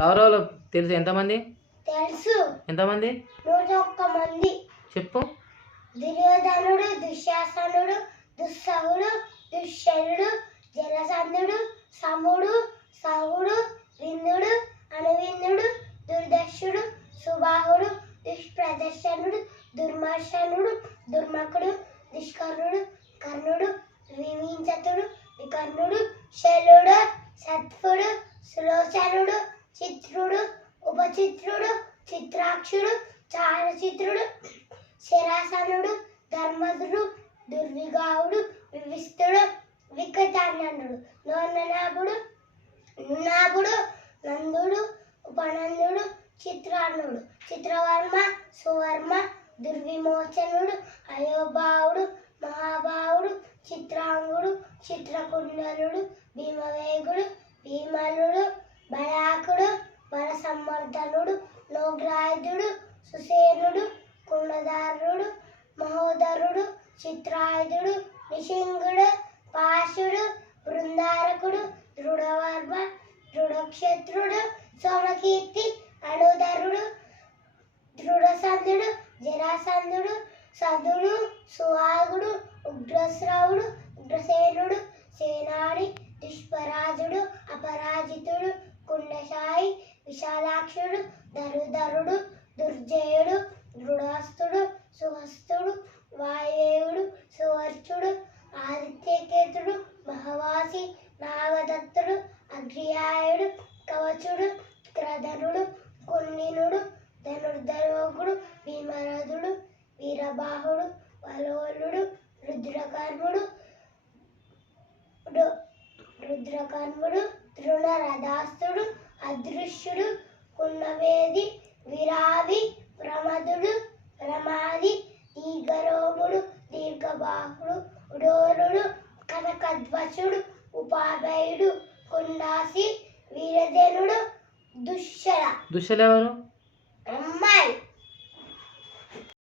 కౌరవులు తెలుసు ఎంతమంది? తెలుసు. ఎంతమంది? నూట ఒక్క మంది చెప్పు. దుర్యోధనుడు దుశ్శాసనుడు దుస్సహుడు దుశ్శనుడు జలసంధుడు సముడు సహుడు విందుడు అనువిందుడు దుర్దర్శుడు సుబాహుడు దుష్ప్రదర్శనుడు దుర్మర్శనుడు దుర్మకుడు దుష్కర్ణుడు కర్ణుడు వివించతుడు వికర్ణుడు శలుడు సత్పుడు సులోచనుడు చిత్రుడు చిత్రాక్షుడు చారచిత్రుడు శరాసనుడు ధర్మధుడు దుర్విగావుడు వివిస్తుడు వికటానందుడు నోననాభుడు నునాభుడు నందుడు ఉపనందుడు చిత్రాన్నుడు చిత్రవర్మ సువర్మ దుర్విమోచనుడు అయోభావుడు మహాభావుడు చిత్రాంగుడు చిత్రకుండలుడు భీమవేగుడు భీమలుడు బలాకుడు సంవర్ధనుడు లోగ్రాయుధుడు సుసేనుడు కుండధారుడు మహోదరుడు చిత్రాయుధుడు నిషింగుడు పాశుడు బృందారకుడు దృఢవర్మ దృఢక్షత్రుడు సోమకీర్తి అనుధరుడు దృఢసంధుడు జరాసంధుడు సదుడు సుహాగుడు ఉగ్రశ్రవుడు ఉగ్రసేనుడు సేనాడి దుష్పరాజుడు అపరాజితుడు కుండశాయి విశాలాక్షుడు ధరుధరుడు దుర్జయుడు దృఢాస్తుడు సుహస్తుడు వాయువేవుడు సువర్చుడు ఆదిత్యకేతుడు మహవాసి నాగదత్తుడు అగ్రియాయుడు కవచుడు క్రధనుడు కుండినుడు ధనుర్ధరోగుడు భీమరథుడు వీరబాహుడు వలోలుడు రుద్రకర్ముడు రుద్రకర్ముడు తృణరథాస్తుడు అదృశ్యుడు కున్నవేది విరావి ప్రమదుడు ప్రమాది దీర్ఘరోముడు దీర్ఘబాహుడు ఉడోరుడు కనకధ్వసుడు ఉపాభయుడు కుండాసి వీరజనుడు దుశ్శల. దుశ్శల ఎవరు